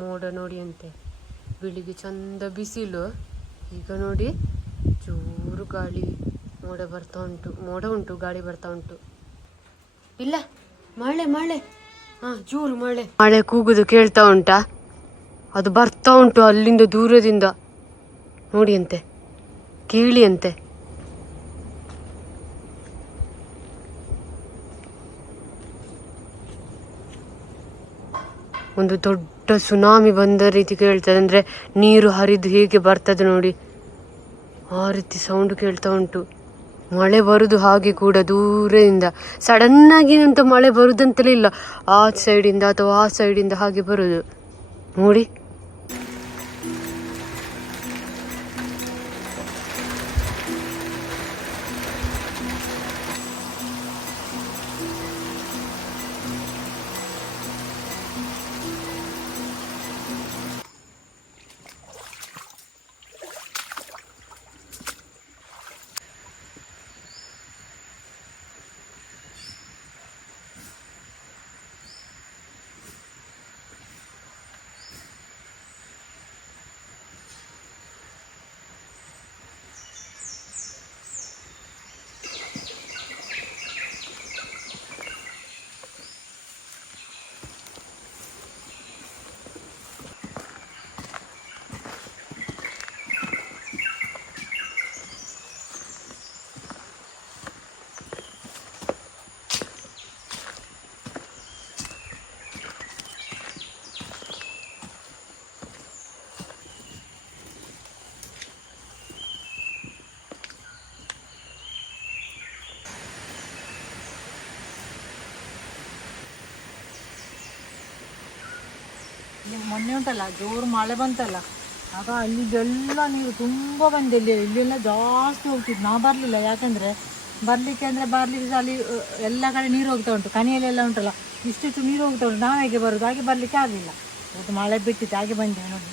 ಮೋಡ ನೋಡಿ ಅಂತೆ. ಬೆಳಿಗ್ಗೆ ಚಂದ ಬಿಸಿಲು. ಈಗ ನೋಡಿ ಚೂರು ಗಾಳಿ ಮೋಡ ಬರ್ತಾ ಉಂಟು. ಮೋಡ ಉಂಟು, ಗಾಳಿ ಬರ್ತಾ ಉಂಟು. ಇಲ್ಲ, ಮಳೆ ಮಳೆ. ಹಾ ಚೂರು ಮಳೆ. ಮಳೆ ಕೂಗುದು ಕೇಳ್ತಾ ಉಂಟಾ? ಅದು ಬರ್ತಾ ಉಂಟು ಅಲ್ಲಿಂದ ದೂರದಿಂದ. ನೋಡಿ ಅಂತೆ, ಕೇಳಿ ಅಂತೆ. ಒಂದು ದೊಡ್ಡ ಸುನಾಮಿ ಬಂದ ರೀತಿ ಕೇಳ್ತದೆ. ಅಂದರೆ ನೀರು ಹರಿದು ಹೇಗೆ ಬರ್ತದೆ ನೋಡಿ. ಆ ರೀತಿ ಸೌಂಡ್ ಕೇಳ್ತಾ ಉಂಟು. ಮಳೆ ಬರುದು ಹಾಗೆ ಕೂಡ ದೂರದಿಂದ. ಸಡನ್ನಾಗಿ ಅಂತ ಮಳೆ ಬರುದಂತಲೇ ಇಲ್ಲ. ಆ ಸೈಡಿಂದ ಅಥವಾ ಆ ಸೈಡಿಂದ ಹಾಗೆ ಬರುದು. ನೋಡಿ. ಮೊನ್ನೆ ಉಂಟಲ್ಲ, ಜೋರು ಮಳೆ ಬಂತಲ್ಲ, ಆಗ ಅಲ್ಲಿದೆಲ್ಲ ನೀರು ತುಂಬ ಇಲ್ಲಿ ಇಲ್ಲೆಲ್ಲ ಜಾಸ್ತಿ ಹೋಗ್ತಿತ್ತು. ನಾವು ಬರಲಿಲ್ಲ, ಯಾಕಂದರೆ ಬರ್ಲಿಕ್ಕೆ ಅಂದ್ರೆ ಬರಲಿಕ್ಕೆ ಸಹ ಅಲ್ಲಿ ಎಲ್ಲ ಕಡೆ ನೀರು ಹೋಗ್ತಾ ಉಂಟು ಕನಿಯಲ್ಲೆಲ್ಲ ಉಂಟಲ್ಲ, ಇಷ್ಟಿಷ್ಟು ನೀರು ಹೋಗ್ತಾ ಉಂಟು. ನಾವು ಹೇಗೆ ಬರೋದು? ಹಾಗೆ ಬರಲಿಕ್ಕೆ ಆಗಲಿಲ್ಲ. ಇವತ್ತು ಮಳೆ ಬಿಟ್ಟಿತ್ತು, ಹಾಗೆ ಬಂದೆ ನೋಡಿ.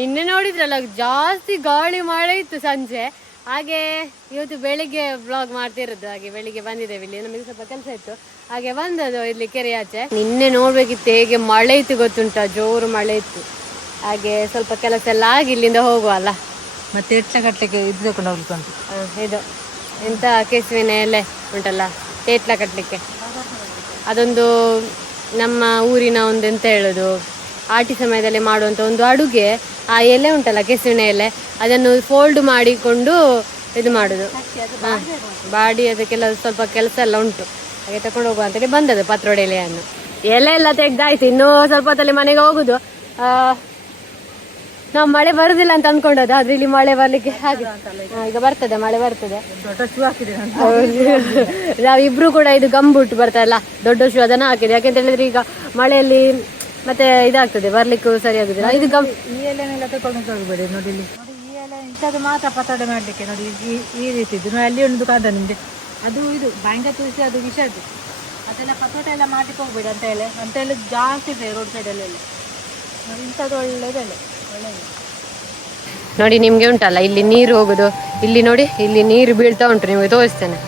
ನಿನ್ನೆ ನೋಡಿದ್ರಲ್ಲ, ಜಾಸ್ತಿ ಗಾಳಿ ಮಳೆ ಇತ್ತು ಸಂಜೆ. ಹಾಗೆ ಇವತ್ತು ಬೆಳಿಗ್ಗೆ ಬ್ಲಾಗ್ ಮಾಡ್ತಿರೋದು ಹಾಗೆ ಬೆಳಿಗ್ಗೆ ಬಂದಿದ್ದೇವೆ ಇಲ್ಲಿ. ನಮಗೆ ಸ್ವಲ್ಪ ಕೆಲಸ ಇತ್ತು. ಹಾಗೆ ಬಂದದ್ದು ಇಲ್ಲಿ ಕೆರೆ ಆಚೆ. ನಿನ್ನೆ ನೋಡ್ಬೇಕಿತ್ತು ಹೇಗೆ ಮಳೆ ಇತ್ತು ಗೊತ್ತುಂಟ? ಜೋರು ಮಳೆ ಇತ್ತು. ಹಾಗೆ ಸ್ವಲ್ಪ ಕೆಲಸ ಎಲ್ಲ ಆಗಿ ಇಲ್ಲಿಂದ ಹೋಗುವ ಅಲ್ಲ ಮತ್ತೆ ಎಟ್ಲ ಕಟ್ಟಲಿಕ್ಕೆ ಇದು ತಗೊಂಡು ಹೋಗ್ಲಿಕ್ಕೆ ಉಂಟು ಇದು. ಎಂತ ಕೆಸುವಿನ ಎಲೆ ಉಂಟಲ್ಲ ಎಟ್ಲ ಕಟ್ಟಲಿಕ್ಕೆ ಅದೊಂದು ನಮ್ಮ ಊರಿನ ಒಂದು ಎಂತ ಹೇಳೋದು? ಆಟಿ ಸಮಯದಲ್ಲಿ ಮಾಡುವಂಥ ಒಂದು ಅಡುಗೆ ಆ ಎಲೆ ಉಂಟಲ್ಲ ಕೆಸುವಿನ ಎಲೆ ಅದನ್ನು ಫೋಲ್ಡ್ ಮಾಡಿಕೊಂಡು ಇದು ಮಾಡುದು. ಹಾ, ಬಾಡಿ ಅದಕ್ಕೆಲ್ಲ ಸ್ವಲ್ಪ ಕೆಲಸ ಎಲ್ಲ ಉಂಟು. ಹಾಗೆ ತಕೊಂಡು ಹೋಗುವ ಅಂತೇಳಿ ಬಂದದ್ದು ಪತ್ರೊಡೆ ಎಲೆಯನ್ನು. ಎಲೆ ಎಲ್ಲ ತೆಗ್ದಾಯ್ತು ಇನ್ನೂ ಸ್ವಲ್ಪ ಹೊತ್ತಲ್ಲಿ ಮನೆಗೆ ಹೋಗುದು. ಆ, ನಾವು ಮಳೆ ಬರುದಿಲ್ಲ ಅಂತ ಅನ್ಕೊಂಡದ್ದು ಆದ್ರೆ ಇಲ್ಲಿ ಮಳೆ ಬರ್ಲಿಕ್ಕೆ ಹಾಗೆ. ಈಗ. ಬರ್ತದೆ ಮಳೆ ಬರ್ತದೆ. ನಾವಿಬ್ರು ಕೂಡ ಇದು ಗಂಬುಟ್ಟು ಬರ್ತಲ್ಲ ದೊಡ್ಡ ಶೂ ಅದನ್ನ ಹಾಕಿದೆ ಯಾಕೆಂತ ಹೇಳಿದ್ರೆ ಈಗ ಮಳೆಯಲ್ಲಿ ಮತ್ತೆ ಇದಾಗ್ತದೆ ಬರ್ಲಿಕ್ಕೂ ಸರಿ ಆಗುದಿಲ್ಲ. ಇದು ಗಮ್ ಈ ಎಲೆನೆಲ್ಲ ತಗೊಂಡು ಹೋಗ್ಬೇಡಿ ನೋಡಿ ಇಲ್ಲಿ. ನೋಡಿ ಈ ಎಲೆ ಇಂಥದ್ದು ಮಾತ್ರ ಪತಾಡೆ ಮಾಡ್ಲಿಕ್ಕೆ ನೋಡಿ ಈ ಈ ರೀತಿ ಇದು ನೋಡಿ ಅಲ್ಲಿ ಒಂದು ಕಾದ ನಿಮಗೆ ಅದು ಇದು ಭಯಂಕರ ತುಳಸಿ ಅದು ವಿಷದ್ದು. ಅದೆಲ್ಲ ಪತೋಟ ಎಲ್ಲ ಮಾಡ್ಲಿಕ್ಕೆ ಹೋಗ್ಬೇಡಿ ಅಂತ ಹೇಳಿ ಅಂತ ಹೇಳಿ ಜಾಸ್ತಿ ಇದೆ ರೋಡ್ ಸೈಡ್ ಎಲ್ಲ. ನೋಡಿ ಇಂಥದ್ದು ಒಳ್ಳೇದಲ್ಲ ಒಳ್ಳೇದು. ನೋಡಿ ನಿಮ್ಗೆ ಉಂಟಲ್ಲ ಇಲ್ಲಿ ನೀರು ಹೋಗುದು. ಇಲ್ಲಿ ನೋಡಿ ಇಲ್ಲಿ ನೀರು ಬೀಳ್ತಾ ಉಂಟು ನಿಮಗೆ ತೋರಿಸ್ತೇನೆ.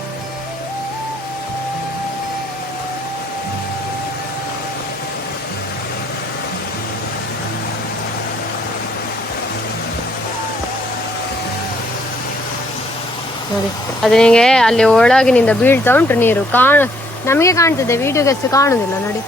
ನೋಡಿ. ಅದು ನಿಮಗೆ ಅಲ್ಲಿ ಒಳಗಿನಿಂದ ಬೀಳ್ತಾ ಉಂಟು ನೀರು. ಕಾಣ, ನಮಗೆ ಕಾಣ್ತದೆ ವಿಡಿಯೋಗೆ ಅಷ್ಟು ಕಾಣುದಿಲ್ಲ, ನೋಡಿ.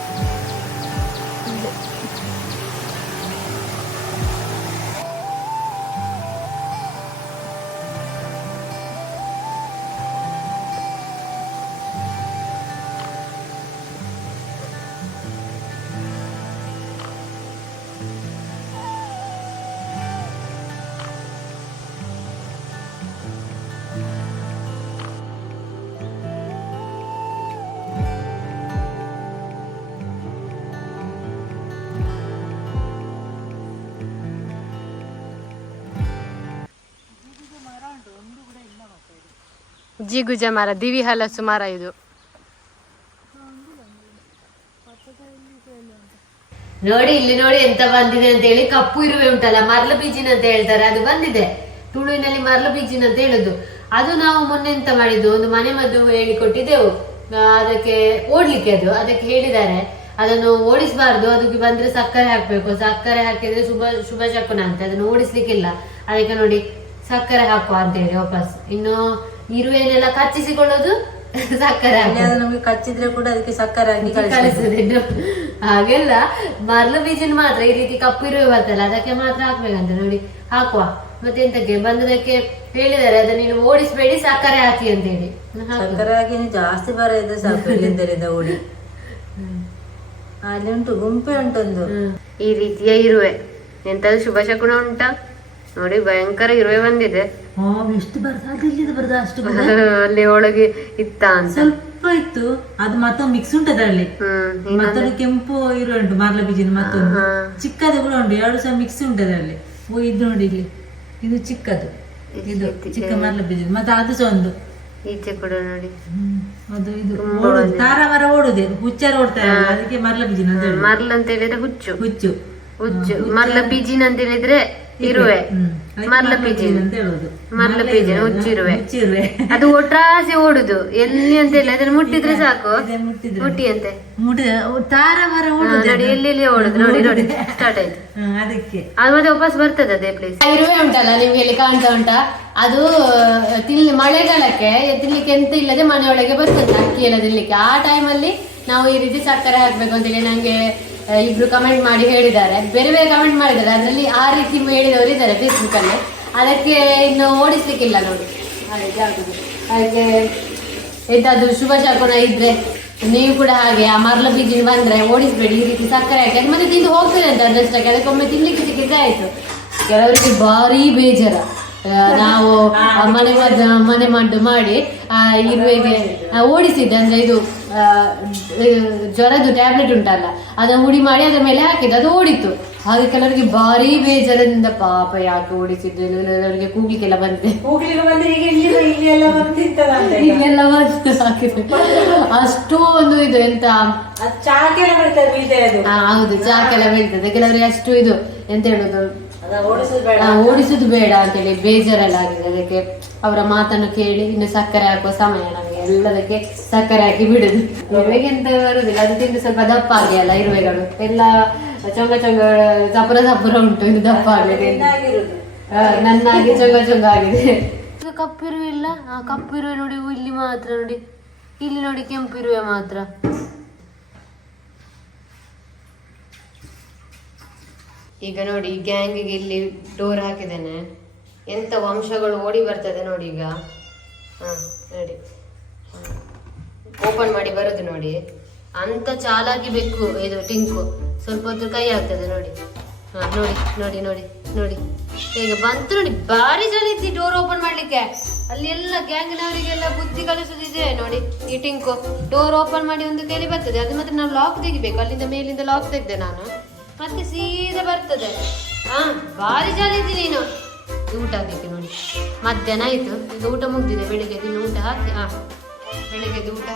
ಜಿಗುಜ ಮರ, ದಿವಿ ಹಲಸು ಮರ ಇದು ನೋಡಿ, ಇಲ್ಲಿ ನೋಡಿ ಎಂತ ಬಂದಿದೆ ಅಂತ ಹೇಳಿ ಕಪ್ಪು ಇರುವೆ ಉಂಟಲ್ಲ, ಮರಳು ಬೀಜಿನ ಅಂತ ಹೇಳ್ತಾರೆ, ಅದು ಬಂದಿದೆ. ತುಳುವಿನಲ್ಲಿ ಮರಳು ಬೀಜಿನ ಅಂತ ಹೇಳುದು. ಅದು ನಾವು ಮೊನ್ನೆ ಎಂತ ಮಾಡಿದ್ದು? ಒಂದು ಮನೆ ಮದ್ದು ಹೇಳಿಕೊಟ್ಟಿದ್ದೆವು. ಅದಕ್ಕೆ ಓಡ್ಲಿಕ್ಕೆ ಅದು, ಅದಕ್ಕೆ ಹೇಳಿದ್ದಾರೆ. ಅದನ್ನು ಓಡಿಸಬಾರ್ದು, ಅದಕ್ಕೆ ಬಂದ್ರೆ ಸಕ್ಕರೆ ಹಾಕ್ಬೇಕು. ಸಕ್ಕರೆ ಹಾಕಿದ್ರೆ ಶುಭ ಶುಭ ಶಕುನ ಅಂತ, ಅದನ್ನು ಓಡಿಸ್ಲಿಕ್ಕಿಲ್ಲ. ಅದಕ್ಕೆ ನೋಡಿ, ಸಕ್ಕರೆ ಹಾಕುವ ಅಂತ ಹೇಳಿ ವಾಪಸ್. ಇನ್ನು ಇರುವೆನೆಲ್ಲ ಕಚ್ಚಿಸಿಕೊಳ್ಳೋದು ಸಕ್ಕರೆ. ಅದು ನಮಗೆ ಕಚ್ಚಿದ್ರೆ ಕೂಡ ಅದಕ್ಕೆ ಸಕ್ಕರೆ ಹಾಕಿ ಕಳಿಸುದು. ಹಾಗೆಲ್ಲ ಮರಳು ಬೀಜನ್ ಮಾತ್ರ ಈ ರೀತಿ ಕಪ್ಪು ಇರುವೆ ಬರ್ತಲ್ಲ ಅದಕ್ಕೆ ಮಾತ್ರ ಹಾಕ್ಬೇಕಂತ ನೋಡಿ. ಹಾಕುವ. ಮತ್ತೆ ಎಂತಕ್ಕೆ? ಬಂದದಕ್ಕೆ ಹೇಳಿದ್ದಾರೆ ಅದನ್ನ ನೀನು ಓಡಿಸ್ಬೇಡಿ ಸಕ್ಕರೆ ಹಾಕಿ ಅಂತ ಹೇಳಿ. ಸಕ್ಕರೆ ಹಾಕಿ ಜಾಸ್ತಿ ಇದೆ ಸಾಕು ಓಡಿ? ಅಲ್ಲಿ ಉಂಟು ಗುಂಪೆ ಉಂಟೊಂದು. ಹ್ಮ್. ಈ ರೀತಿಯ ಇರುವೆ. ಎಂತದು ಶುಭ ಶಕುನ ಉಂಟಾ. ನೋಡಿ ಭಯಂಕರ ಇರುವೆ ಬಂದಿದೆ. ಎಷ್ಟು ಬರ್ತದೆ ಇಲ್ಲಿಂದ ಬರ್ತದೆ ಅಷ್ಟು ಅಲ್ಲಿ ಒಳಗೆ ಇತ್ತ ಅಂತ. ಸ್ವಲ್ಪ ಇತ್ತು. ಅದು ಮತ್ತೊಂದು ಮಿಕ್ಸ್ ಉಂಟು ಅದರಲ್ಲಿ. ಮತ್ತೊಂದು ಕೆಂಪು ಇರೋ ಉಂಟು ಮಾರ್ಲ ಬೀಜಿನ ಮತ್ತೊಂದು. ಚಿಕ್ಕದು ಕೂಡ ಉಂಟು. ಎರಡು ಸಹ ಮಿಕ್ಸ್ ಉಂಟು ಅದರಲ್ಲಿ. ಓ ಇದು ನೋಡಿ ಇಲ್ಲಿ. ಇದು ಚಿಕ್ಕದು. ಇದು ಚಿಕ್ಕ ಮಾರ್ಲ ಬೀಜ ಮತ್ತೆ ಅದು ಸಹ ಒಂದು. ಈಚೆ ಕೂಡ ನೋಡಿ. ಅದು ಇದು ತಾರ ಮರ ಓಡುದೆ? ಹುಚ್ಚಾರ ಓಡ್ತಾರೆ? ಅದಕ್ಕೆ ಮರ್ಲ ಬೀಜಿನ ಮರ್ಲ ಅಂತ ಹೇಳಿದ್ರೆ ಹುಚ್ಚು. ಹುಚ್ಚು. ಹುಚ್ಚು. ಮರ್ಲ ಬೀಜಿನ ಅಂತ ಹೇಳಿದ್ರೆ ಇರುವೆ. ಮರ್ಲ ಪಿಜಿನ್ ಅಂತ ಹೇಳುದು. ಮರ್ಲ ಪಿಜಿನ್ ಹುಚ್ಚಿರುವೆ. ಅದು ಒಟ್ರಾಸಿ ಓಡುದು. ಎಲ್ಲಿ ಅಂತ ಇಲ್ಲ. ಅದನ್ನ ಮುಟ್ಟಿದ್ರೆ ಸಾಕು. ಮುಟ್ಟಿ ಅಂತೆ. ತಾರ ಮರ ನೋಡಿ ಎಲ್ಲಿ ಎಲ್ಲಿ ಓಡುದು. ನೋಡಿ ನೋಡಿ ಸ್ಟಾರ್ಟ್ ಆಯ್ತು. ಅದಕ್ಕೆ. ಅದು ಮತ್ತೆ ವಾಪಸ್ ಬರ್ತದೆ ಅದೇ ಪ್ಲೇಸ್ ಇರುವೆ ಉಂಟಲ್ಲ ನಿಮ್ಗೆ ಎಲ್ಲಿ ಕಾಣ್ತಾ ಉಂಟಾ. ಅದು ತಿನ್ಲಿ ಮಳೆಗಾಲಕ್ಕೆ ತಿನ್ಲಿಕ್ಕೆ ಎಂತ ಇಲ್ಲದೆ ಮನೆಯೊಳಗೆ ಬರ್ತದೆ ಅಕ್ಕಿ ಎಲ್ಲ ತಿನ್ಲಿಕ್ಕೆ. ಆ ಟೈಮಲ್ಲಿ ನಾವು ಈ ರೀತಿ ಸಕ್ಕರೆ ಹಾಕ್ಬೇಕು ಅಂತೇಳಿ ನಂಗೆ ಇಬ್ರು ಕಮೆಂಟ್ ಮಾಡಿ ಹೇಳಿದ್ದಾರೆ. ಬೇರೆ ಬೇರೆ ಕಮೆಂಟ್ ಮಾಡಿದ್ದಾರೆ. ಅದರಲ್ಲಿ ಆ ರೀತಿ ಹೇಳಿದವರು ಇದ್ದಾರೆ ಫೇಸ್ಬುಕ್ ಅಲ್ಲಿ. ಅದಕ್ಕೆ ಇನ್ನು ಓಡಿಸ್ಲಿಕ್ಕಿಲ್ಲ ನೋಡಿ. ಅದಕ್ಕೆ ಎಂತಾದ್ರು ಶುಭ ಶಕುನ ಇದ್ರೆ ನೀವು ಕೂಡ ಹಾಗೆ ಆ ಮರಳ ಬೀಜಿನ ಬಂದ್ರೆ ಓಡಿಸ್ಬೇಡಿ. ಈ ರೀತಿ ಸಕ್ಕರೆ ಹಾಕಿ ಮತ್ತೆ ತಿಂದು ಹೋಗ್ತದೆ ಅಂತ ಅದಷ್ಟಕ್ಕೆ. ಅದಕ್ಕೊಮ್ಮೆ ತಿನ್ಲಿಕ್ಕೆ ಸಿಕ್ಕಿದ್ರೆ ಆಯ್ತು. ಕೆಲವರಿಗೆ ಭಾರಿ ಬೇಜಾರ. ನಾವು ಮನೆ ಮದ್ದು ಮನೆ ಮದ್ದು ಮಾಡಿ, ಆ, ಇರುವೆಗೆ ಓಡಿಸಿದ್ದೆ ಅಂದ್ರೆ ಇದು ಜ್ವರದ್ದು ಟ್ಯಾಬ್ಲೆಟ್ ಉಂಟಲ್ಲ ಅದನ್ನು ಹುಡಿ ಮಾಡಿ ಅದ್ರ ಮೇಲೆ ಹಾಕಿದ್ದು ಅದು ಓಡಿತ್ತು. ಹಾಗೆ ಕೆಲವರಿಗೆ ಭಾರಿ ಬೇಜಾರದಿಂದ ಪಾಪ ಯಾಕೆ ಓಡಿಸಿದ್ದು ಕೆಲವರಿಗೆ ಕೂಗ್ಲಿಕ್ಕೆಲ್ಲ ಬಂದೆ. ಹೋಗ್ಲಿಕ್ಕೆ ಬಂದ್ರೆ ಈಗ ಇಲ್ಲಿ ಇಲ್ಲಿ ಎಲ್ಲ ಬರ್ತಿತ್ತಲ್ಲ ಅಂತ ಇಲ್ಲೆಲ್ಲ ಬಂದು ಹಾಕಿದೆ ಅಷ್ಟು ಒಂದು ಇದು ಎಂತ? ಹೌದು ಚಾಕೆಲ್ಲ ಬೀಳ್ತದೆ. ಕೆಲವರಿಗೆ ಅಷ್ಟು ಇದು ಎಂತ ಹೇಳುದು? ಓಡಿಸುದು ಬೇಡ ಅಂತೇಳಿ ಬೇಜಾರೆಲ್ಲ ಆಗಿದೆ. ಅದಕ್ಕೆ ಅವರ ಮಾತನ್ನು ಕೇಳಿ ಇನ್ನು ಸಕ್ಕರೆ ಹಾಕುವ ಸಮಯ ನಮಗೆ. ಎಲ್ಲದಕ್ಕೆ ಸಕ್ಕರೆ ಹಾಕಿ ಬಿಡುದು. ಇರುವೆಗೆ ಎಂತ ಬರುದಿಲ್ಲ ಅದು ತಿಂದು ಸ್ವಲ್ಪ ದಪ್ಪ ಆಗಿ ಅಲ್ಲ ಇರುವೆಗಳು. ಎಲ್ಲ ಚೊಂಗ ಚೊಂಗ ದಪ್ಪರ ದಪ್ಪರ ಉಂಟು ಇದು ದಪ್ಪ ಆಗಿದೆ. ನನ್ನಾಗಿ ಚೊಂಗ ಚೊಂಗ ಆಗಿದೆ. ಕಪ್ಪು ಕಪ್ಪಿರುವೆ ಇಲ್ಲ? ಆ ಕಪ್ಪಿರುವೆ ನೋಡಿ ಇಲ್ಲಿ ಮಾತ್ರ ನೋಡಿ. ಇಲ್ಲಿ ನೋಡಿ ಕೆಂಪಿರುವೆ ಮಾತ್ರ. ಈಗ ನೋಡಿ ಗ್ಯಾಂಗಿಗೆ ಇಲ್ಲಿ ಡೋರ್ ಹಾಕಿದ್ದೇನೆ. ಎಂತ ವಂಶಗಳು ಓಡಿ ಬರ್ತದೆ ನೋಡಿ ಈಗ. ಹಾ ನೋಡಿ. ಓಪನ್ ಮಾಡಿ ಬರೋದು ನೋಡಿ. ಅಂತ ಚಾಲಾಗಿ ಬೇಕು ಇದು ಟಿಂಕು. ಸ್ವಲ್ಪ ಹೊತ್ತು ಕೈ ಆಗ್ತದೆ ನೋಡಿ. ನೋಡಿ ನೋಡಿ ನೋಡಿ ನೋಡಿ. ಈಗ ಬಂತು ನೋಡಿ, ಭಾರಿ ಜನ ಇದ್ದಿ ಡೋರ್ ಓಪನ್ ಮಾಡ್ಲಿಕ್ಕೆ. ಅಲ್ಲಿ ಎಲ್ಲ ಗ್ಯಾಂಗ್ನವರಿಗೆಲ್ಲ ಬುದ್ಧಿ ಕಲಿಸೋದಿದೆ ನೋಡಿ ಈ ಟಿಂಕು. ಡೋರ್ ಓಪನ್ ಮಾಡಿ ಒಂದು ಕೈಲಿ ಬರ್ತದೆ. ಅದು ಮತ್ತೆ ನಾವು ಲಾಕ್ ತೆಗಿಬೇಕು. ಅಲ್ಲಿಂದ ಮೇಲಿಂದ ಲಾಕ್ ತೆಗ್ದೆ ನಾನು. ಮತ್ತೆ ಸೀದಾ ಬರ್ತದೆ. ಹಾ, ಭಾರಿ ಜನ ಇದ್ದಿ ನೀನು. ಊಟ ಆಗ್ಬೇಕು ನೋಡಿ. ಮಧ್ಯಾಹ್ನ ಆಯ್ತು. ಈಗ ಊಟ ಮುಗ್ದಿದೆ, ಬೆಳಿಗ್ಗೆ. ನೀನು ಊಟ ಹಾಕಿ ಹಾ. ಬೆಳಿಗ್ಗೆದು ಊಟ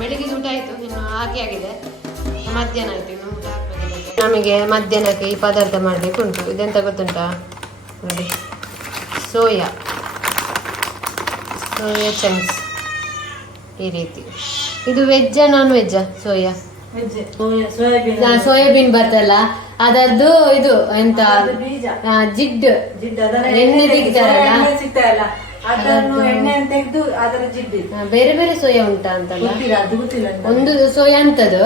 ಬೆಳಿಗ್ಗೆದು ಊಟ ಆಯಿತು ಇನ್ನು ಹಾಕಿ ಆಗಿದೆ. ಮಧ್ಯಾಹ್ನ ಆಯಿತು ಇನ್ನು ಊಟ ಹಾಕಬೇಕು ನಮಗೆ ಮಧ್ಯಾಹ್ನಕ್ಕೆ ಈ ಪದಾರ್ಥ ಮಾಡಬೇಕು ಉಂಟು. ಇದೆಂತ ಗೊತ್ತುಂಟಾ? ನೋಡಿ. ಸೋಯಾ. Soya chunks. ಈ ರೀತಿ. ಇದು ವೆಜ್ಜಾ ನಾನ್ ವೆಜ್ಜಾ. Soya soybean. ಬರ್ತಲ್ಲ. ಅದರದ್ದು ಇದು ಎಂತ? ಜಿಡ್ ಎಣ್ಣೆ ತೆಗಿತಾರಲ್ಲ? ಅದನ್ನು ತೆಗೆದು ಅದರ ಜಿಡ್ಡಿ. ಬೇರೆ ಬೇರೆ ಸೋಯಾ ಉಂಟಾ ಅಂತ ಗೊತ್ತಿಲ್ಲ ಅದು ಗೊತ್ತಿಲ್ಲ ಒಂದು ಸೋಯಾ ಅಂತದ್ದು.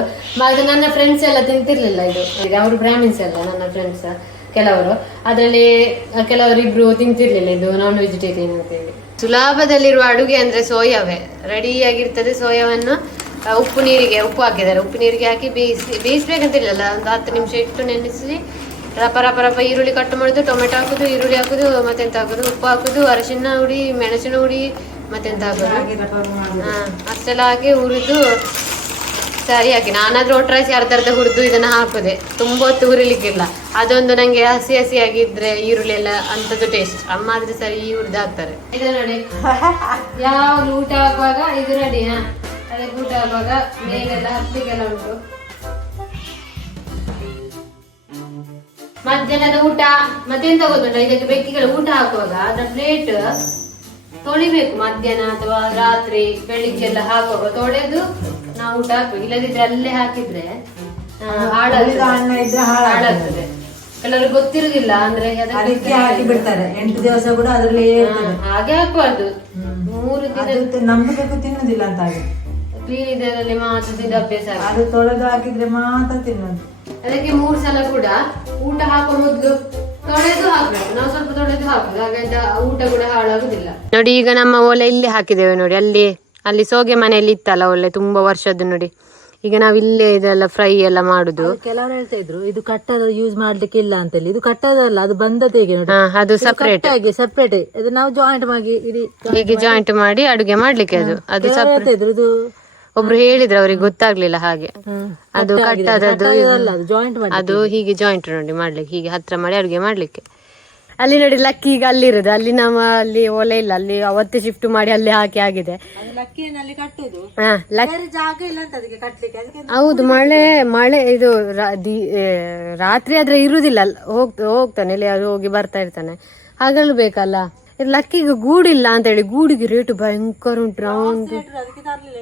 ಅದು ನನ್ನ ಫ್ರೆಂಡ್ಸ್ ಎಲ್ಲ ತಿಂತಿರ್ಲಿಲ್ಲ ಇದು. ಈಗ ಅವರು ಬ್ರಾಹ್ಮಿನ್ಸ್ ಎಲ್ಲ ನನ್ನ ಫ್ರೆಂಡ್ಸ್ ಕೆಲವರು. ಅದರಲ್ಲಿ ಕೆಲವರು ಇಬ್ರು ತಿಂತಿರ್ಲಿಲ್ಲ ಇದು ನಾನ್ ವೆಜಿಟೇರಿಯನ್ ಅಂತ ಹೇಳಿ. ಸುಲಭದಲ್ಲಿರುವ ಅಡುಗೆ ಅಂದ್ರೆ ಸೋಯಾವೇ. ರೆಡಿ ಆಗಿರ್ತದೆ ಸೋಯಾವನ್ನು ಉಪ್ಪು ನೀರಿಗೆ ಉಪ್ಪು ಹಾಕಿದ್ದಾರೆ. ಉಪ್ಪು ನೀರಿಗೆ ಹಾಕಿ ಬೇಯಿಸಿ ಬೇಯಿಸ್ಬೇಕಂತಿಲ್ಲ ಒಂದು ಹತ್ತು ನಿಮಿಷ ಇಟ್ಟು ನೆನೆಸಿ ರಪ ರಪ ರಪ ಈರುಳ್ಳಿ ಕಟ್ ಮಾಡೋದು ಟೊಮೆಟೊ ಹಾಕುದು ಈರುಳ್ಳಿ ಹಾಕುದು ಮತ್ತೆಂತ ಹಾಕುದು? ಉಪ್ಪು ಹಾಕುದು ಅರಶಿನ ಹುಡಿ ಮೆಣಸಿನ ಹುಡಿ ಮತ್ತೆಂತ ಹಾಕುದು. ಹಾ, ಅಷ್ಟೆಲ್ಲ ಹಾಕಿ ಹುರಿದು ಸರಿ ಹಾಕಿ. ನಾನಾದ್ರೂ ಒಟ್ರಾಸಿ ಅರ್ಧ ಅರ್ಧ ಹುರಿದು ಇದನ್ನ ಹಾಕುದೆ. ತುಂಬ ಹೊತ್ತು ಹುರಿಲಿಕ್ಕಿಲ್ಲ. ಅದೊಂದು ನಂಗೆ ಹಸಿ ಹಸಿ ಆಗಿದ್ರೆ ಈರುಳ್ಳಿ ಎಲ್ಲ ಅಂತದ್ದು ಟೇಸ್ಟ್ ಅಮ್ಮ ಆದ್ರೆ ಸರಿ ಹುರಿದು ಹಾಕ್ತಾರೆ. ಇದು ನೋಡಿ ಯಾವಾಗ್ಲೂ ಊಟ ಹಾಕುವಾಗ? ಇದು ರೆಡಿ ಹಾ? ಅದಕ್ಕೆ ಊಟ ಆಗುವಾಗ ಮೇಲೆಲ್ಲ ಹತ್ತಿಗೆಲ್ಲ ಉಂಟು. ಮಧ್ಯಾಹ್ನದ ಊಟ ಮತ್ತೆಂತ ಗೊತ್ತುಂಟ ಇದಕ್ಕೆ ಬೆಕ್ಕಿಗಳ ಊಟ ಹಾಕುವಾಗ ಅದರ ಪ್ಲೇಟ್ ತೊಳಿಬೇಕು. ಮಧ್ಯಾಹ್ನ ಅಥವಾ ರಾತ್ರಿ ಬೆಳಿಗ್ಗೆ ಎಲ್ಲ ಹಾಕುವಾಗ ತೊಳೆದು ನಾವು ಊಟ ಹಾಕ್ಬೇಕು. ಇಲ್ಲದಿದ್ರೆ ಅಲ್ಲೇ ಹಾಕಿದ್ರೆ ಹಾಳಾಗ್ತದೆ. ಹಾಳಾಗ್ತದೆ. ಗೊತ್ತಿರುದಿಲ್ಲ ಅಂದ್ರೆ ಹಾಕಿ ಬಿಡ್ತಾರೆ. ಎಂಟು ದಿವಸ ಕೂಡ ಅದ್ರಲ್ಲಿ ಹಾಗೆ ಹಾಕಬಾರ್ದು. ಮೂರು ದಿನ ಅದು ನಮ್ದು ಬೇಕು ತಿನ್ನುದಿಲ್ಲ ಅಂತ ಹಾಗೆ. ಕ್ಲೀನ್ ಇದರಲ್ಲಿ ಮಾತ್ರ ತಿಂದ ಅಭ್ಯಾಸ. ಅದು ತೊಳೆದು ಹಾಕಿದ್ರೆ ಮಾತ್ರ ತಿನ್ನೋದು. ಅದಕ್ಕೆ ಮೂರ್ ಸಲ ಕೂಡ ಊಟ ಹಾಕೋ ಮೊದ್ಲು ತೊಳೆದು ಹಾಕಬೇಕು. ನಾವು ಸ್ವಲ್ಪ ತೊಳೆದು ಹಾಕುದು. ಹಾಗಾದ ಊಟ ಕೂಡ ಹಾಳಾಗುದಿಲ್ಲ. ನೋಡಿ ಈಗ ನಮ್ಮ ಓಲೆ ಇಲ್ಲಿ ಹಾಕಿದ್ದೇವೆ ನೋಡಿ. ಅಲ್ಲಿ ಅಲ್ಲಿ ಸೋಗೆ ಮನೆಯಲ್ಲಿ ಇತ್ತಲ್ಲ ಒಳ್ಳೆ ತುಂಬಾ ವರ್ಷದ್ದು ನೋಡಿ. ಈಗ ನಾವು ಇಲ್ಲೇ ಇದೆಲ್ಲ ಫ್ರೈ ಎಲ್ಲ ಮಾಡುದು. ಕೆಲವರು ಹೇಳ್ತಾ ಇದ್ರು ಇದು ಕಟ್ಟದ ಯೂಸ್ ಮಾಡ್ಲಿಕ್ಕೆ ಇಲ್ಲ ಅಂತ ಹೇಳಿ ಇದು ಕಟ್ಟದಲ್ಲ ಅದು ಬಂದತೆಗೆ ನೋಡಿ? ಅದು ಸಪರೇಟ್ ಆಗಿ ಸಪರೇಟ್ ಇದು ನಾವು ಜಾಯಿಂಟ್ ಮಾಡಿ ಇಡೀ ಹೀಗೆ ಜಾಯಿಂಟ್ ಮಾಡಿ ಅಡುಗೆ ಮಾಡ್ಲಿಕ್ಕೆ ಅದು. ಅದು ಸಪರೇಟ್ ಹೇಳ್ತಾ ಇದ್ರು ಇದು ಒಬ್ರು ಹೇಳಿದ್ರು ಅವ್ರಿಗೆ ಗೊತ್ತಾಗ್ಲಿಲ್ಲ ಹಾಗೆ. ಅದು ಕಟ್ಟದದ್ದು ಅಲ್ಲ ಅದು ಜಾಯಿಂಟ್ ಮಾಡಿ ಅದು ಹೀಗೆ ಜಾಯಿಂಟ್ ನೋಡಿ ಮಾಡ್ಲಿಕ್ಕೆ ಹೀಗೆ ಹತ್ರ ಮಾಡಿ ಅಡುಗೆ ಮಾಡ್ಲಿಕ್ಕೆ. ಅಲ್ಲಿ ನೋಡಿ ಲಕ್ಕಿ ಈಗ ಅಲ್ಲಿರೋದು. ಅಲ್ಲಿ ನಮ್ಮ ಅಲ್ಲಿ ಒಲೆ ಇಲ್ಲ. ಅಲ್ಲಿ ಅವತ್ತೇ ಶಿಫ್ಟ್ ಮಾಡಿ ಅಲ್ಲಿ ಹಾಕಿ ಆಗಿದೆ. ಅದು ಲಕ್ಕಿನಲ್ಲಿ ಕಟ್ಟುದು. ಹಾ ಲಕ್ ಬೇರೆ ಜಾಗ ಇಲ್ಲ ಅಂತ ಅದಕ್ಕೆ ಕಟ್ಲಿಕ್ಕೆ. ಅದಕ್ಕೆ ಹೌದು ಮಳೆ ಮಳೆ ಇದು ರಾತ್ರಿ ಆದ್ರೆ ಇರುದಿಲ್ಲ. ಹೋಗ್ ಹೋಗ್ತಾನೆ ಇಲ್ಲಿ ಅದು ಹೋಗಿ ಬರ್ತಾ ಇರ್ತಾನೆ. ಹಾಗಲ್ಲೂ ಬೇಕಲ್ಲ? ಲಕ್ಕಿಗೆ ಗೂಡಿಲ್ಲ ಅಂತ ಹೇಳಿ ಗೂಡಿಗೆ ರೇಟ್ ಭಯಂಕರ ಉಂಟು. ನಾವು ಒಂದು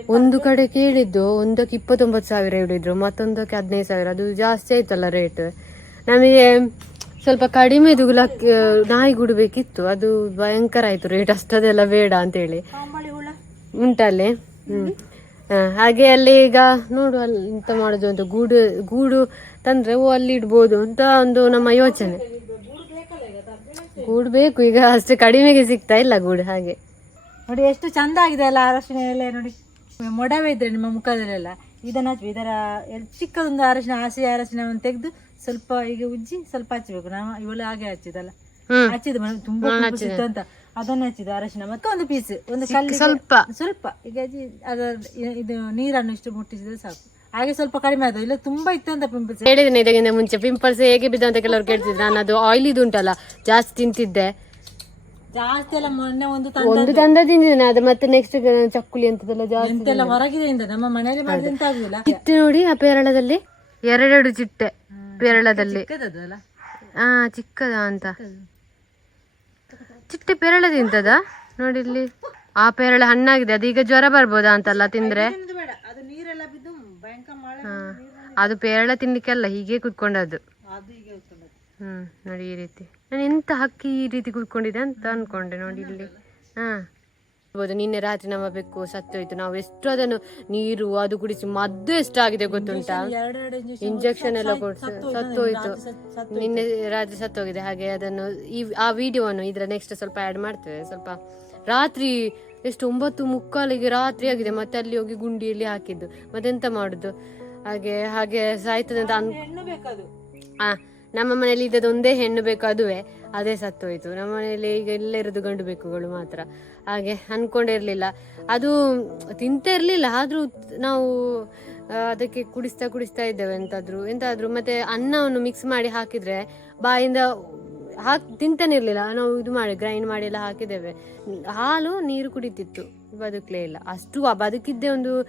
ಒಂದು ಕಡೆ ಕೇಳಿದ್ದು ಒಂದಕ್ಕೆ ಇಪ್ಪತ್ತೊಂಬತ್ತು ಸಾವಿರ ಹೇಳಿದ್ರು. ಮತ್ತೊಂದಕ್ಕೆ ಹದಿನೈದು ಸಾವಿರ. ಅದು ಜಾಸ್ತಿ ಆಯ್ತಲ್ಲ ರೇಟ್ ನಮಗೆ ಸ್ವಲ್ಪ ಕಡಿಮೆದು ಲಕ್ಕಿ ನಾಯಿ ಗೂಡು ಬೇಕಿತ್ತು ಅದು ಭಯಂಕರ ಆಯ್ತು ರೇಟ್ ಅಷ್ಟದೆಲ್ಲ ಬೇಡ ಅಂತೇಳಿ. ಹೇಳಿ ಹುಳ? ಉಂಟಲ್ಲಿ? ಹ್ಮ್. ಹ, ಹಾಗೆ ಅಲ್ಲಿ ಈಗ ನೋಡು ಅಲ್ಲಿ ಎಂತ ಮಾಡುದು ಅಂತ. ಗೂಡು ಗೂಡು ತಂದ್ರೆ ಓ ಅಲ್ಲಿ ಇಡ್ಬೋದು ಅಂತ ಒಂದು ನಮ್ಮ ಯೋಚನೆ. ಗೂಡು ಬೇಕು. ಈಗ ಅಷ್ಟು ಕಡಿಮೆಗೆ ಸಿಗ್ತಾ ಇಲ್ಲ ಗೂಡು ಹಾಗೆ. ನೋಡಿ ಎಷ್ಟು ಚಂದ ಆಗಿದೆ ಅಲ್ಲ ಅರಶಿನ ಎಲೆ ನೋಡಿ. ಮೊಡವೆ ಇದ್ರೆ ನಿಮ್ಮ ಮುಖದಲ್ಲೆಲ್ಲ. ಇದನ್ನ ಹಚ್ಚಿ ಇದರ ಚಿಕ್ಕದೊಂದು ಅರಶಿನ ಹಸಿ ಅರಶಿನವನ್ನು ತೆಗೆದು ಸ್ವಲ್ಪ ಈಗ ಉಜ್ಜಿ ಸ್ವಲ್ಪ ಹಚ್ಚಬೇಕು. ನಾವು ಇವಳು ಹಾಗೆ ಹಚ್ಚಿದಲ್ಲ ಹಚ್ಚಿದ್ದು ಹಚ್ಚಿದ ಮನೆ ತುಂಬಾ ಇತ್ತು ಅಂತ. ಅದನ್ನ ಹಚ್ಚಿದ ಅರಶಿನ. ಮತ್ತೆ ಒಂದು ಪೀಸ್ ಒಂದು ಸ್ವಲ್ಪ. ಸ್ವಲ್ಪ. ಈಗ ಇದು ನೀರನ್ನು ಇಷ್ಟು ಮುಟ್ಟಿಸಿದ್ರೆ ಸಾಕು. ಹಾಗೆ ಸ್ವಲ್ಪ ಕಡಿಮೆ ಆದ ಇಲ್ಲ ತುಂಬಾ ಇತ್ತು ಅಂತ ಪಿಂಪಲ್ಸ್ ಹೇಳಿದ್ದೀನಿ ಇದಕ್ಕಿಂತ ಮುಂಚೆ ಪಿಂಪಲ್ಸ್ ಹೇಗೆ ಬಿದ್ದು ಅಂತ ಕೆಲವರು ಕೇಳ್ತಿದ್ರು. ನಾನು ಅದು ಇದು ಉಂಟಲ್ಲ ಜಾಸ್ತಿ ತಿಂತಿದ್ದೆ. ಜಾಸ್ತಿ ಎಲ್ಲ ಮೊನ್ನೆ ಒಂದು ತಂಡ ಒಂದು ತಂದ ತಿಂದಿದ್ದೇನೆ ಅದು ಮತ್ತೆ ನೆಕ್ಸ್ಟ್ ಚಕ್ಕುಲಿ ಅಂತದೆಲ್ಲ ಜಾಸ್ತಿ ಹೊರಗಿದೆ ನಮ್ಮ ಮನೆಯಲ್ಲಿ ಮಾಡಿದಂತ ಎಂತ ಆಗುದಿಲ್ಲ ಚಿಟ್ಟೆ ನೋಡಿ ಆ ಪೇರಳದಲ್ಲಿ ಎರಡೆರಡು ಚಿಟ್ಟೆ ಪೇರಳದಲ್ಲಿ. ಹಾ ಆ ಚಿಕ್ಕದ ಅಂತ. ಚಿಟ್ಟೆ ಪೇರಳ ತಿಂತದ? ನೋಡಿ ಇಲ್ಲಿ. ಆ ಪೇರಳೆ ಹಣ್ಣಾಗಿದೆ ಅದೀಗ ಈಗ ಜ್ವರ ಬರ್ಬೋದಾ ಅಂತಲ್ಲ ತಿಂದ್ರೆ ತಿನ್ನೋದು ಬೇಡ ಅದು ನೀರೆಲ್ಲ ಬಿದ್ದು ಭಯಂಕರ ಮಳೆ ಹಾ. ಅದು ಪೇರಳ ತಿನ್ಲಿಕ್ಕೆಲ್ಲ ಹೀಗೆ ಕುತ್ಕೊಂಡದ್ದು. ಹ್ಮ್ ನೋಡಿ ಈ ರೀತಿ. ನಾನು ಎಂತ ಹಕ್ಕಿ ಈ ರೀತಿ ಕುತ್ಕೊಂಡಿದೆ ಅಂತ ಅನ್ಕೊಂಡೆ ನೋಡಿ ಇಲ್ಲಿ. ಹಾ. ನಿನ್ನೆ ರಾತ್ರಿ ನಮ್ಮ ಬೆಕ್ಕು ಸತ್ತೋಯ್ತು ನಾವು ಎಷ್ಟು ಅದನ್ನು ನೀರು ಅದು ಕುಡಿಸಿ ಮದ್ದು ಎಷ್ಟಾಗಿದೆ ಗೊತ್ತುಂಟಾ? ಇಂಜೆಕ್ಷನ್ ಎಲ್ಲ ಕೊಡ್ಸಿ ಸತ್ತೋಯ್ತು ಸತ್- ನಿನ್ನೆ ರಾತ್ರಿ ಸತ್ತೋಗಿದೆ ಹಾಗೆ ಅದನ್ನು ಈ ಆ ವಿಡಿಯೋವನ್ನು ಇದರ ನೆಕ್ಸ್ಟ್ ಸ್ವಲ್ಪ ಆ್ಯಡ್ ಮಾಡ್ತೇವೆ. ಸ್ವಲ್ಪ ರಾತ್ರಿ ಎಷ್ಟು ಒಂಬತ್ತು ಮುಕ್ಕಾಲಿಗೆ ರಾತ್ರಿ ಆಗಿದೆ ಮತ್ತೆ ಅಲ್ಲಿ ಹೋಗಿ ಗುಂಡಿಯಲ್ಲಿ ಹಾಕಿದ್ದು. ಮತ್ತೆಂತ ಮಾಡುದು? ಹಾಗೆ ಹಾಗೆ ಸಾಯ್ತದೆ ಅಂತ ಅನ್ ಹೆಣ್ಣು ಆ ನಮ್ಮ ಮನೆಯಲ್ಲಿ ಇದ್ದದ್ದು ಒಂದೇ ಹೆಣ್ಣು ಬೇಕು ಅದುವೇ. ಅದೇ ಸತ್ತೋಯ್ತು. ನಮ್ಮ ಮನೆಯಲ್ಲಿ ಈಗ ಎಲ್ಲ ಇರೋದು ಗಂಡು ಬೇಕುಗಳು ಮಾತ್ರ. ಹಾಗೆ ಅನ್ಕೊಂಡಿರ್ಲಿಲ್ಲ ಅದು ತಿಂತ ಇರ್ಲಿಲ್ಲ ಆದ್ರೂ ನಾವು ಅದಕ್ಕೆ ಕುಡಿಸ್ತಾ ಕುಡಿಸ್ತಾ ಇದ್ದೇವೆ ಎಂತಾದ್ರು. ಎಂತಾದ್ರು ಮತ್ತೆ ಅನ್ನವನ್ನು ಮಿಕ್ಸ್ ಮಾಡಿ ಹಾಕಿದ್ರೆ ಬಾಯಿಂದ ಹಾಕ್ ತಿಂತಾನೆ ಇರಲಿಲ್ಲ. ನಾವು ಇದು ಮಾಡಿ ಗ್ರೈಂಡ್ ಮಾಡಿ ಎಲ್ಲ ಹಾಕಿದ್ದೇವೆ. ಹಾಲು ನೀರು ಕುಡಿತಿತ್ತು. ಬದುಕಲೇ ಇಲ್ಲ. ಅಷ್ಟು ಬದುಕಿದ್ದೆ ಒಂದು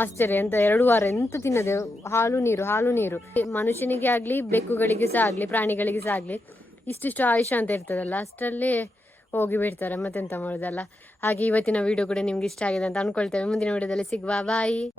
ಆಶ್ಚರ್ಯ. ಅಂತ ಎರಡು ವಾರ ಎಂತ ತಿನ್ನದೆ? ಹಾಲು ನೀರು ಹಾಲು ನೀರು. ಮನುಷ್ಯನಿಗೆ ಆಗ್ಲಿ ಬೆಕ್ಕುಗಳಿಗೆ ಸಹ ಆಗ್ಲಿ ಪ್ರಾಣಿಗಳಿಗೆ ಸಹ ಆಗ್ಲಿ, ಇಷ್ಟಿಷ್ಟು ಆಯುಷ ಅಂತ ಇರ್ತದಲ್ಲ. ಅಷ್ಟರಲ್ಲಿ ಹೋಗಿ ಬಿಡ್ತಾರೆ. ಮತ್ತೆಂತ ಮಾಡೋದಲ್ಲ? ಹಾಗೆ ಇವತ್ತಿನ ವಿಡಿಯೋ ಕೂಡ ನಿಮ್ಗೆ ಇಷ್ಟ ಆಗಿದೆ ಅಂತ ಅನ್ಕೊಳ್ತೇವೆ. ಮುಂದಿನ ವಿಡಿಯೋದಲ್ಲಿ ಸಿಗುವ. ಬಾಯಿ